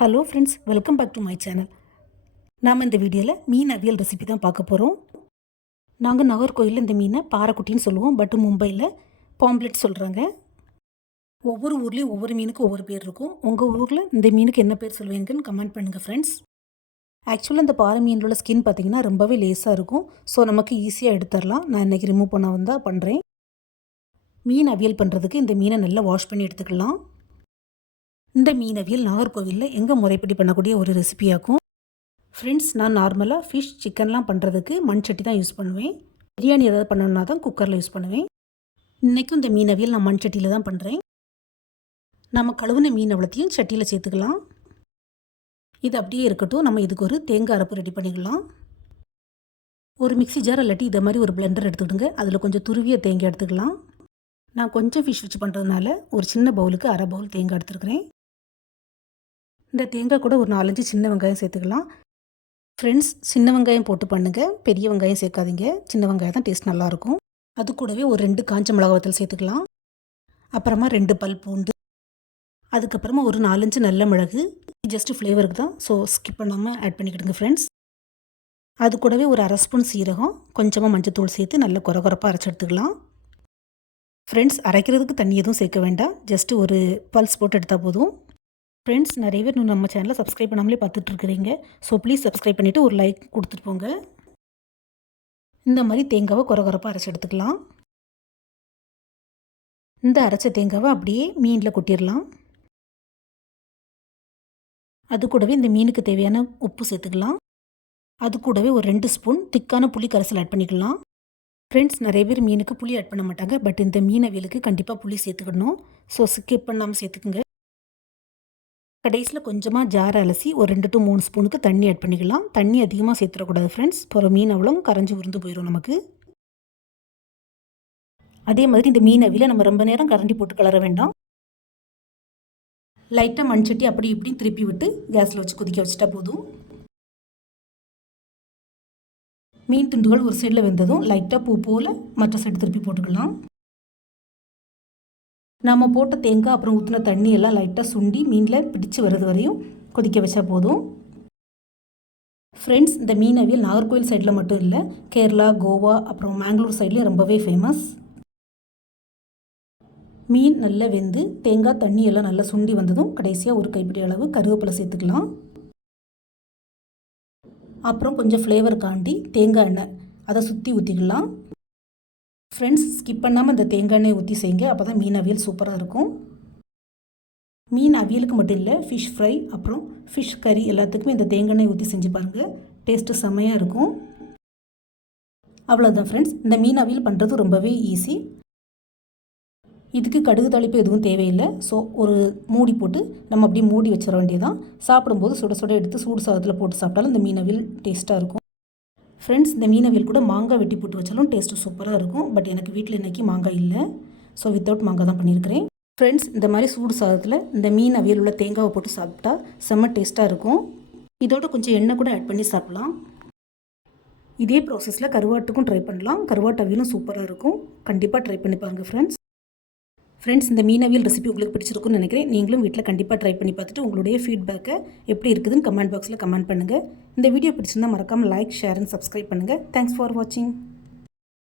Hello friends welcome back to my channel நாம் இந்த வீடியோவில் மீன் அவியல் ரெசிபி தான் பார்க்க போகிறோம் நாங்கள் நாகர்கோயிலில் இந்த மீனை பாறைக்குட்டின்னு சொல்லுவோம் பட் மும்பையில் பாம்ப்ளெட் சொல்கிறாங்க ஒவ்வொரு ஊர்லேயும் ஒவ்வொரு மீனுக்கு ஒவ்வொரு பேர் இருக்கும். உங்கள் ஊரில் இந்த மீனுக்கு என்ன பேர் சொல்லுவீங்கன்னு கமெண்ட் பண்ணுங்கள் ஃப்ரெண்ட்ஸ் ஆக்சுவலாக இந்த பாறை மீனில் உள்ள ஸ்கின் பார்த்திங்கன்னா ரொம்பவே லேஸாக இருக்கும். ஸோ நமக்கு ஈஸியாக எடுத்துடலாம் நான் இன்றைக்கி ரிமூவ் பண்ண வந்தால் பண்ணுறேன் மீன் அவியல் பண்ணுறதுக்கு இந்த மீனை நல்லா வாஷ் பண்ணி எடுத்துக்கலாம். இந்த மீனவியல் நாகர்கோவிலில் எங்கே முறைப்படி பண்ணக்கூடிய ஒரு ரெசிபியாகும் ஃப்ரெண்ட்ஸ் நான் நார்மலாக ஃபிஷ் சிக்கன்லாம் பண்ணுறதுக்கு மண் சட்டி தான் யூஸ் பண்ணுவேன். பிரியாணி ஏதாவது பண்ணணுன்னா தான் குக்கரில் யூஸ் பண்ணுவேன். இன்றைக்கும் இந்த மீனவியல் நான் மண் சட்டியில் தான் பண்ணுறேன் நம்ம கழுவுன மீன் அவ்வளோத்தையும் சட்டியில் சேர்த்துக்கலாம். இது அப்படியே இருக்கட்டும். நம்ம இதுக்கு ஒரு தேங்காய் அரப்பு ரெடி பண்ணிக்கலாம். ஒரு மிக்ஸி ஜார் இல்லாட்டி இதை மாதிரி ஒரு பிளெண்டர் எடுத்துக்கிடுங்க. அதில் கொஞ்சம் துருவிய தேங்காய் எடுத்துக்கலாம். நான் கொஞ்சம் ஃபிஷ் வச்சு பண்ணுறதுனால ஒரு சின்ன பவுலுக்கு அரை பவுல் தேங்காய் எடுத்துருக்கிறேன். இந்த தேங்காய் கூட ஒரு நாலஞ்சு சின்ன வெங்காயம் சேர்த்துக்கலாம். ஃப்ரெண்ட்ஸ் சின்ன வெங்காயம் போட்டு பண்ணுங்கள் பெரிய வெங்காயம் சேர்க்காதீங்க. சின்ன வெங்காயம் தான் டேஸ்ட் நல்லாயிருக்கும். அது கூடவே ஒரு ரெண்டு காஞ்ச மிளகா வத்தல் சேர்த்துக்கலாம். அப்புறமா ரெண்டு பல் பூண்டு. அதுக்கப்புறமா ஒரு நாலஞ்சு நல்ல மிளகு. ஜஸ்ட்டு ஃப்ளேவருக்கு தான். ஸோ ஸ்கிப் பண்ணாமல் ஆட் பண்ணிக்கிடுங்க ஃப்ரெண்ட்ஸ் அது கூடவே ஒரு அரை ஸ்பூன் சீரகம். கொஞ்சமாக மஞ்சத்தூள் சேர்த்து நல்ல குறை குறப்பாக அரைச்சி எடுத்துக்கலாம். ஃப்ரெண்ட்ஸ் அரைக்கிறதுக்கு தண்ணி எதுவும் சேர்க்க வேண்டாம். ஜஸ்ட்டு ஒரு பல்ஸ் போட்டு எடுத்தால் போதும். ஃப்ரெண்ட்ஸ் நிறைய பேர் இன்னும் நம்ம சேனலை சப்ஸ்கிரைப் பண்ணாமலே பார்த்துட்ருக்குறீங்க. ஸோ ப்ளீஸ் சப்ஸ்கிரைப் பண்ணிவிட்டு ஒரு லைக் கொடுத்துட்டு போங்க. இந்த மாதிரி தேங்காவை குறை குறைப்பாக அரைச்சி எடுத்துக்கலாம். இந்த அரைச்ச தேங்காவை அப்படியே மீனில் கொட்டிடலாம். அது கூடவே இந்த மீனுக்கு தேவையான உப்பு சேர்த்துக்கலாம். அது கூடவே ஒரு ரெண்டு ஸ்பூன் திக்கான புளி கரைசல் ஆட் பண்ணிக்கலாம். ஃப்ரெண்ட்ஸ் நிறைய பேர் மீனுக்கு புளி ஆட் பண்ண மாட்டாங்க. பட் இந்த மீன் அவியலுக்கு கண்டிப்பாக புளி சேர்த்துக்கணும். ஸோ ஸ்கிப் பண்ணாமல் சேர்த்துக்குங்க. கடைசியில் கொஞ்சமாக ஜார் அலசி ஒரு ரெண்டு டு மூணு ஸ்பூனுக்கு தண்ணி ஆட் பண்ணிக்கலாம். தண்ணி அதிகமாக சேர்த்துடக்கூடாது ஃப்ரெண்ட்ஸ் அப்புறம் மீன் அவ்வளோ கரைஞ்சி உருந்து போயிடும் நமக்கு. அதே மாதிரி இந்த மீன் அவியில் நம்ம ரொம்ப நேரம் கரண்டி போட்டு கலர வேண்டாம். லைட்டாக மண் சட்டி அப்படி இப்படி திருப்பி விட்டு கேஸில் வச்சு கொதிக்க வச்சுட்டா போதும். மீன் துண்டுகள் ஒரு சைடில் வெந்ததும் லைட்டாக பூ போல் மற்ற சைடு திருப்பி போட்டுக்கலாம். நம்ம போட்ட தேங்காய் அப்புறம் ஊற்றின தண்ணி எல்லாம் லைட்டாக சுண்டி மீனில் பிடிச்சு வர்றது வரையும் கொதிக்க வச்சா போதும். ஃப்ரெண்ட்ஸ் இந்த மீன் அவியல் நாகர்கோவில் சைடில் மட்டும் இல்லை கேரளா கோவா அப்புறம் மேங்களூர் சைட்லேயும் ரொம்பவே ஃபேமஸ் மீன் நல்லா வெந்து தேங்காய் தண்ணி எல்லாம் நல்லா சுண்டி வந்ததும் கடைசியாக ஒரு கைப்பிடி அளவு கருவேப்பிலை சேர்த்துக்கலாம். அப்புறம் கொஞ்சம் ஃப்ளேவர் காண்டி தேங்காய் எண்ணெய் அதை சுற்றி ஊற்றிக்கலாம் ஃப்ரெண்ட்ஸ் ஸ்கிப் பண்ணாமல் இந்த தேங்காய் எண்ணெய் ஊற்றி செய்யுங்க. அப்போ தான் மீன் அவியல் சூப்பராக இருக்கும். மீன் அவியலுக்கு மட்டும் இல்லை ஃபிஷ் ஃப்ரை அப்புறம் ஃபிஷ் கறி எல்லாத்துக்குமே இந்த தேங்காய் எண்ணெய் ஊற்றி செஞ்சு பாருங்கள் டேஸ்ட்டு செம்மையாக இருக்கும். அவ்வளோதான் ஃப்ரெண்ட்ஸ் இந்த மீன் அவியல் பண்ணுறது ரொம்பவே ஈஸி இதுக்கு கடுகு தாளிப்பு எதுவும் தேவையில்லை. ஸோ ஒரு மூடி போட்டு நம்ம அப்படியே மூடி வச்சிட வேண்டியதான் சாப்பிடும்போது சுட சுட எடுத்து சூடு சாதத்தில் போட்டு சாப்பிட்டாலும் இந்த மீன் அவியல் டேஸ்ட்டாக இருக்கும். ஃப்ரெண்ட்ஸ் இந்த மீன் அவியல் கூட மாங்காய் வெட்டி போட்டு வச்சாலும் டேஸ்ட்டு சூப்பராக இருக்கும். பட் எனக்கு வீட்டில் இன்றைக்கி மாங்காய் இல்லை. ஸோ வித்தவுட் மாங்காய் தான் பண்ணியிருக்கிறேன் ஃப்ரெண்ட்ஸ் இந்த மாதிரி சூடு சாதத்தில் இந்த மீன் அவியல் உள்ள தேங்காவை போட்டு சாப்பிட்டா செம்ம டேஸ்ட்டாக இருக்கும். இதோட கொஞ்சம் எண்ணெய் கூட ஆட் பண்ணி சாப்பிட்லாம். இதே ப்ராசஸில் கருவாட்டுக்கும் ட்ரை பண்ணலாம். கருவாட்டு அவியலும் சூப்பராக இருக்கும். கண்டிப்பாக ட்ரை பண்ணி பாருங்கள் ஃப்ரெண்ட்ஸ் ஃப்ரெண்ட்ஸ் இந்த மீனவியல் ரெசிபி உங்களுக்கு பிடிச்சிருக்குன்னு நினைக்கிறேன். நீங்களும் வீட்டில் கண்டிப்பாக ட்ரை பண்ணி பார்த்துட்டு உங்களுடைய ஃபீட்பேக்கை எப்படி இருக்குதுன்னு கமெண்ட் பாக்ஸில் கமெண்ட் பண்ணுங்கள் இந்த வீடியோ பிடிச்சிருந்தால் மறக்காமல் லைக் ஷேர் அண்ட் சப்ஸ்கிரைப் பண்ணுங்கள் தேங்க்ஸ் ஃபார் வாட்சிங்